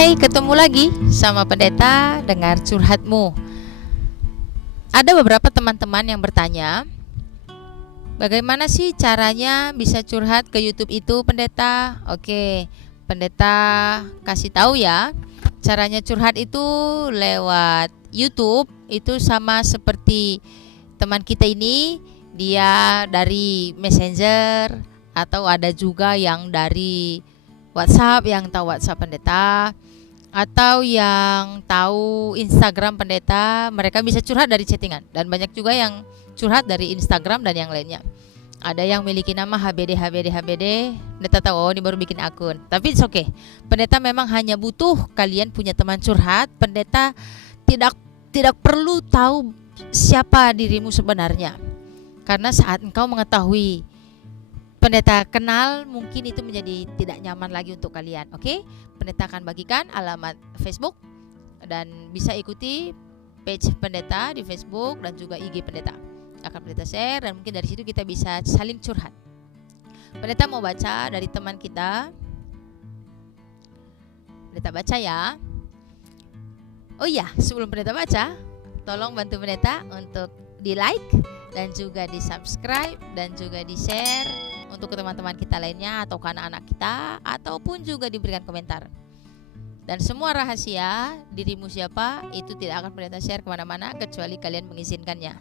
Hai, ketemu lagi sama Pendeta Dengar Curhatmu. Ada beberapa teman-teman yang bertanya, bagaimana sih caranya bisa curhat ke YouTube itu, Pendeta? Oke, Pendeta kasih tahu ya. Caranya curhat itu lewat YouTube itu sama seperti teman kita ini, dia dari Messenger atau ada juga yang dari WhatsApp, yang tahu WhatsApp Pendeta, atau yang tahu Instagram Pendeta, mereka bisa curhat dari chattingan. Dan banyak juga yang curhat dari Instagram dan yang lainnya. Ada yang memiliki nama HBD. Pendeta tahu, oh ini baru bikin akun. Tapi it's okay. Pendeta memang hanya butuh kalian punya teman curhat. Pendeta tidak perlu tahu siapa dirimu sebenarnya. Karena saat engkau mengetahui Pendeta kenal, mungkin itu menjadi tidak nyaman lagi untuk kalian. Oke? Pendeta akan bagikan alamat Facebook dan bisa ikuti page Pendeta di Facebook dan juga IG Pendeta. Akan Pendeta share dan mungkin dari situ kita bisa saling curhat. Pendeta mau baca dari teman kita. Pendeta baca ya. Oh iya, sebelum Pendeta baca, tolong bantu Pendeta untuk di like dan juga di subscribe dan juga di share untuk teman-teman kita lainnya atau ke anak-anak kita, ataupun juga diberikan komentar. Dan semua rahasia dirimu siapa itu tidak akan Pendeta share kemana-mana kecuali kalian mengizinkannya.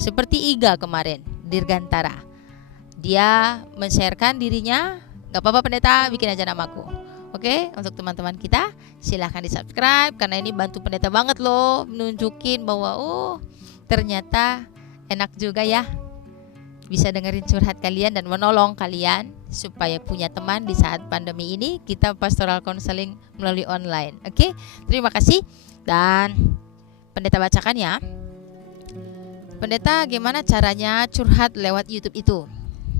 Seperti Iga kemarin, Dirgantara, dia men-sharekan dirinya. Gak apa-apa Pendeta, bikin aja namaku. Oke, untuk teman-teman kita silahkan di subscribe, karena ini bantu Pendeta banget loh, menunjukin bahwa ternyata enak juga ya bisa dengerin curhat kalian dan menolong kalian supaya punya teman di saat pandemi ini. Kita pastoral counseling melalui online. Oke, terima kasih. Dan Pendeta bacakan ya. Pendeta, gimana caranya curhat lewat YouTube itu?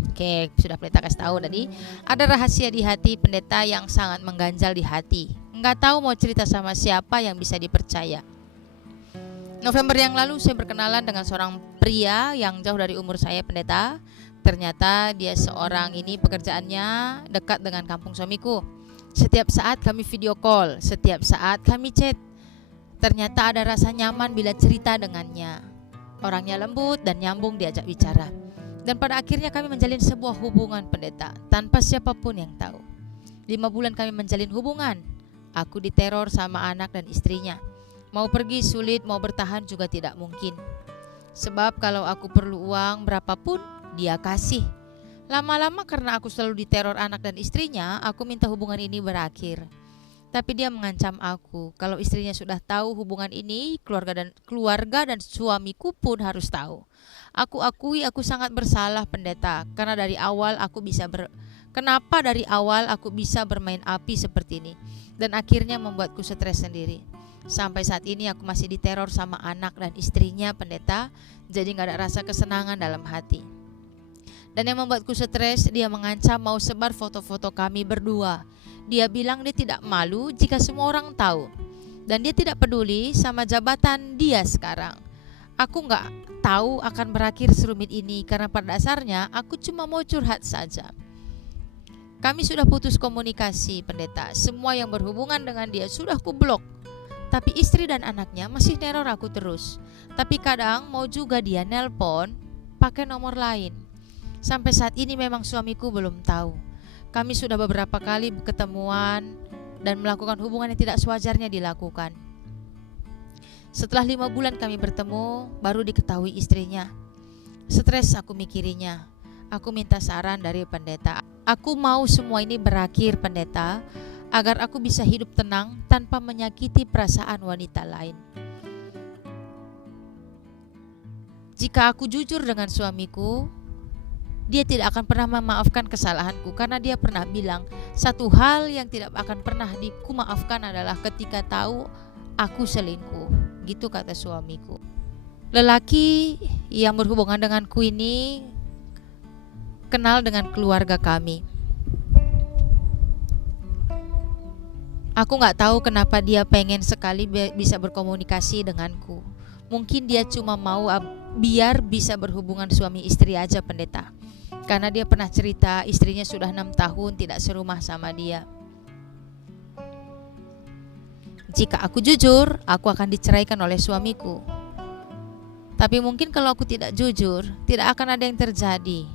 Oke, sudah Pendeta kasih tahu tadi. Ada rahasia di hati Pendeta yang sangat mengganjal di hati. Nggak tahu mau cerita sama siapa yang bisa dipercaya. November yang lalu saya berkenalan dengan seorang pria yang jauh dari umur saya, Pendeta. Ternyata dia seorang ini pekerjaannya dekat dengan kampung suamiku. Setiap saat kami video call, setiap saat kami chat. Ternyata ada rasa nyaman bila cerita dengannya. Orangnya lembut dan nyambung diajak bicara. Dan pada akhirnya kami menjalin sebuah hubungan, Pendeta, tanpa siapapun yang tahu. 5 bulan kami menjalin hubungan. Aku diteror sama anak dan istrinya. Mau pergi sulit, mau bertahan juga tidak mungkin. Sebab kalau aku perlu uang berapapun, dia kasih. Lama-lama karena aku selalu diteror anak dan istrinya, aku minta hubungan ini berakhir. Tapi dia mengancam aku, kalau istrinya sudah tahu hubungan ini, keluarga dan suamiku pun harus tahu. Aku akui aku sangat bersalah, Pendeta, karena kenapa dari awal aku bisa bermain api seperti ini, dan akhirnya membuatku stres sendiri. Sampai saat ini aku masih diteror sama anak dan istrinya, Pendeta. Jadi gak ada rasa kesenangan dalam hati. Dan yang membuatku stres, dia mengancam mau sebar foto-foto kami berdua. Dia bilang dia tidak malu jika semua orang tahu. Dan dia tidak peduli sama jabatan dia sekarang. Aku gak tahu akan berakhir serumit ini, karena pada dasarnya aku cuma mau curhat saja. Kami sudah putus komunikasi, Pendeta. Semua yang berhubungan dengan dia sudah kublok. Tapi istri dan anaknya masih neror aku terus. Tapi kadang mau juga dia nelpon pakai nomor lain. Sampai saat ini memang suamiku belum tahu. Kami sudah beberapa kali ketemuan dan melakukan hubungan yang tidak sewajarnya dilakukan. Setelah 5 bulan kami bertemu, baru diketahui istrinya. Stres aku mikirinya. Aku minta saran dari Pendeta. Aku mau semua ini berakhir, Pendeta, agar aku bisa hidup tenang tanpa menyakiti perasaan wanita lain. Jika aku jujur dengan suamiku, dia tidak akan pernah memaafkan kesalahanku, karena dia pernah bilang, satu hal yang tidak akan pernah kumaafkan adalah ketika tahu aku selingkuh. Gitu kata suamiku. Lelaki yang berhubungan denganku ini kenal dengan keluarga kami. Aku gak tahu kenapa dia pengen sekali bisa berkomunikasi denganku. Mungkin dia cuma mau biar bisa berhubungan suami istri aja, Pendeta. Karena dia pernah cerita istrinya sudah 6 tahun tidak serumah sama dia. Jika aku jujur, aku akan diceraikan oleh suamiku. Tapi mungkin kalau aku tidak jujur, tidak akan ada yang terjadi.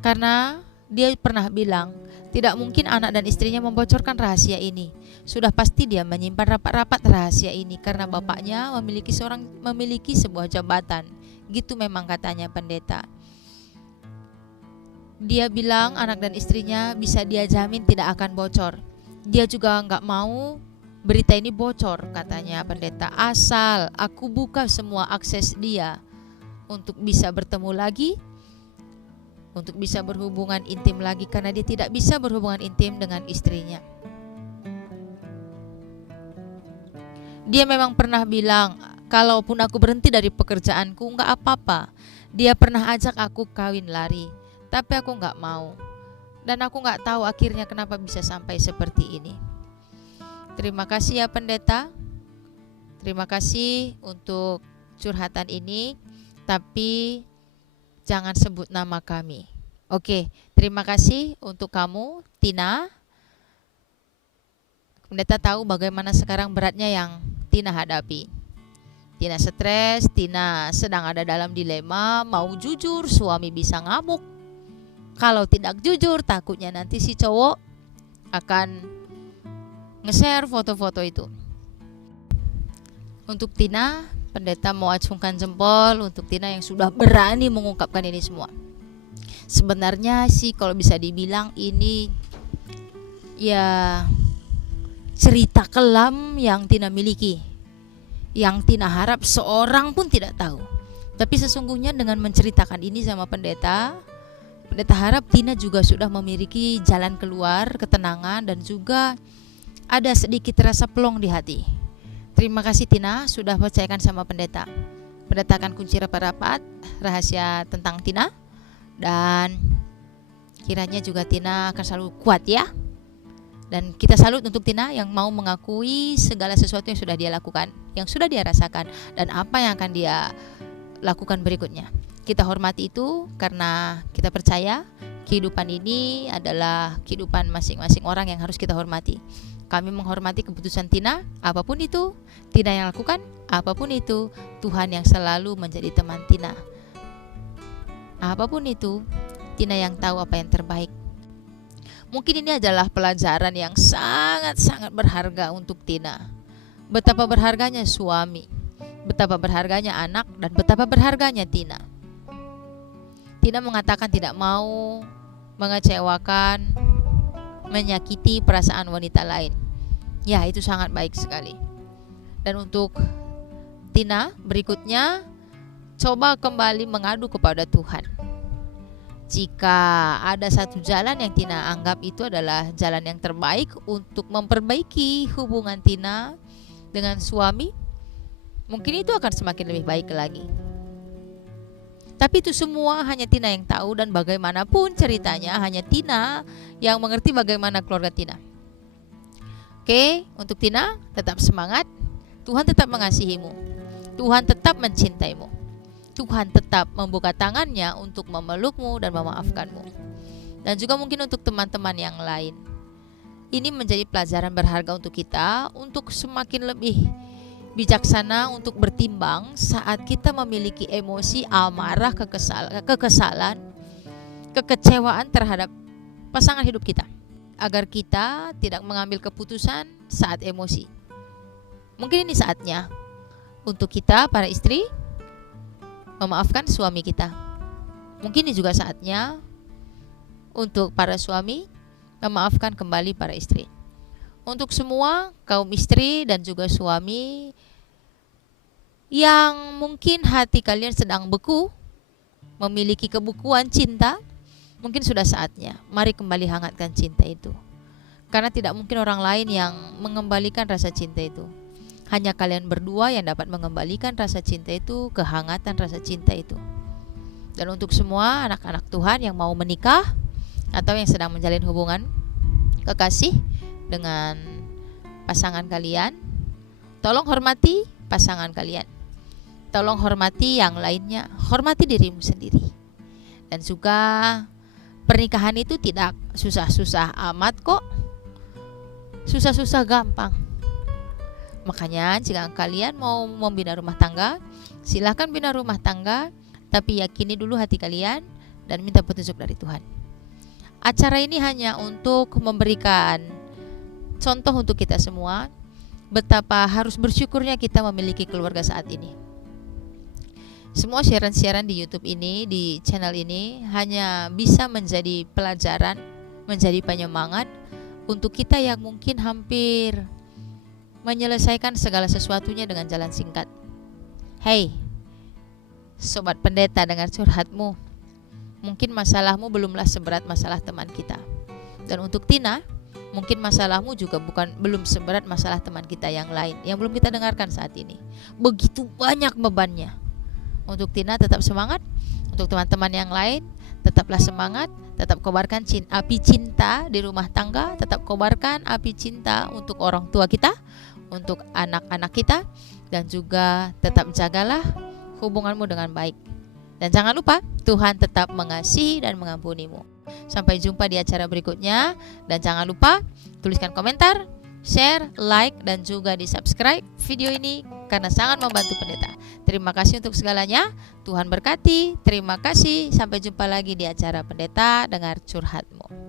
Karena dia pernah bilang, tidak mungkin anak dan istrinya membocorkan rahasia ini. Sudah pasti dia menyimpan rapat-rapat rahasia ini karena bapaknya memiliki sebuah jabatan. Gitu memang katanya pendeta. Dia bilang anak dan istrinya bisa dia jamin tidak akan bocor. Dia juga nggak mau berita ini bocor, katanya pendeta, asal aku buka semua akses dia untuk bisa bertemu lagi, untuk bisa berhubungan intim lagi, karena dia tidak bisa berhubungan intim dengan istrinya. Dia memang pernah bilang, kalaupun aku berhenti dari pekerjaanku nggak apa-apa. Dia pernah ajak aku kawin lari, tapi aku nggak mau. Dan aku nggak tahu akhirnya kenapa bisa sampai seperti ini. Terima kasih ya pendeta. Terima kasih untuk curhatan ini. Tapi jangan sebut nama kami. Oke, terima kasih untuk kamu, Tina. Pendeta tahu bagaimana sekarang beratnya yang Tina hadapi. Tina stres, Tina sedang ada dalam dilema, mau jujur, suami bisa ngamuk. Kalau tidak jujur, takutnya nanti si cowok akan nge-share foto-foto itu. Untuk Tina, pendeta mau acungkan jempol untuk Tina yang sudah berani mengungkapkan ini semua. Sebenarnya sih kalau bisa dibilang ini ya cerita kelam yang Tina miliki, yang Tina harap seorang pun tidak tahu. Tapi sesungguhnya dengan menceritakan ini sama pendeta harap Tina juga sudah memiliki jalan keluar, ketenangan, dan juga ada sedikit rasa plong di hati. Terima kasih Tina sudah percayakan sama pendeta. Pendeta akan kunci rapat-rapat rahasia tentang Tina, dan kiranya juga Tina akan selalu kuat ya. Dan kita salut untuk Tina yang mau mengakui segala sesuatu yang sudah dia lakukan, yang sudah dia rasakan, dan apa yang akan dia lakukan berikutnya. Kita hormati itu karena kita percaya kehidupan ini adalah kehidupan masing-masing orang yang harus kita hormati. Kami menghormati keputusan Tina, apapun itu Tina yang lakukan, apapun itu Tuhan yang selalu menjadi teman Tina. Apapun itu Tina yang tahu apa yang terbaik. Mungkin ini adalah pelajaran yang sangat-sangat berharga untuk Tina. Betapa berharganya suami, betapa berharganya anak, dan betapa berharganya Tina. Tina mengatakan tidak mau mengecewakan, menyakiti perasaan wanita lain. Ya, itu sangat baik sekali. Dan untuk Tina berikutnya, coba kembali mengadu kepada Tuhan. Jika ada satu jalan yang Tina anggap itu adalah jalan yang terbaik untuk memperbaiki hubungan Tina dengan suami, mungkin itu akan semakin lebih baik lagi. Tapi itu semua hanya Tina yang tahu, dan bagaimanapun ceritanya hanya Tina yang mengerti bagaimana keluarga Tina. Oke, untuk Tina tetap semangat. Tuhan tetap mengasihimu. Tuhan tetap mencintaimu. Tuhan tetap membuka tangannya untuk memelukmu dan memaafkanmu. Dan juga mungkin untuk teman-teman yang lain. Ini menjadi pelajaran berharga untuk kita, untuk semakin lebih bijaksana untuk bertimbang saat kita memiliki emosi amarah, kekesalan, kekecewaan terhadap pasangan hidup kita, agar kita tidak mengambil keputusan saat emosi. Mungkin ini saatnya untuk kita para istri memaafkan suami kita. Mungkin ini juga saatnya untuk para suami memaafkan kembali para istri. Untuk semua kaum istri dan juga suami yang mungkin hati kalian sedang beku, memiliki kebukuan cinta, mungkin sudah saatnya mari kembali hangatkan cinta itu. Karena tidak mungkin orang lain yang mengembalikan rasa cinta itu. Hanya kalian berdua yang dapat mengembalikan rasa cinta itu, kehangatan rasa cinta itu. Dan untuk semua anak-anak Tuhan yang mau menikah atau yang sedang menjalin hubungan kekasih dengan pasangan kalian, tolong hormati pasangan kalian. Tolong hormati yang lainnya, hormati dirimu sendiri. Dan juga pernikahan itu tidak susah-susah amat kok. Susah-susah gampang. Makanya jika kalian mau membina rumah tangga, silahkan bina rumah tangga, tapi yakini dulu hati kalian dan minta petunjuk dari Tuhan. Acara ini hanya untuk memberikan contoh untuk kita semua, betapa harus bersyukurnya kita memiliki keluarga saat ini. Semua siaran-siaran di YouTube ini, di channel ini hanya bisa menjadi pelajaran, menjadi penyemangat untuk kita yang mungkin hampir menyelesaikan segala sesuatunya dengan jalan singkat. Hey, sobat pendeta, dengar curhatmu. Mungkin masalahmu belumlah seberat masalah teman kita. Dan untuk Tina, mungkin masalahmu juga belum seberat masalah teman kita yang lain yang belum kita dengarkan saat ini. Begitu banyak bebannya. Untuk Tina tetap semangat. Untuk teman-teman yang lain, tetaplah semangat. Tetap kobarkan api cinta di rumah tangga. Tetap kobarkan api cinta untuk orang tua kita, untuk anak-anak kita, dan juga tetap jagalah hubunganmu dengan baik. Dan jangan lupa, Tuhan tetap mengasihi dan mengampunimu. Sampai jumpa di acara berikutnya. Dan jangan lupa tuliskan komentar, share, like, dan juga di subscribe video ini karena sangat membantu pendeta. Terima kasih untuk segalanya. Tuhan berkati. Terima kasih. Sampai jumpa lagi di acara Pendeta Dengar Curhatmu.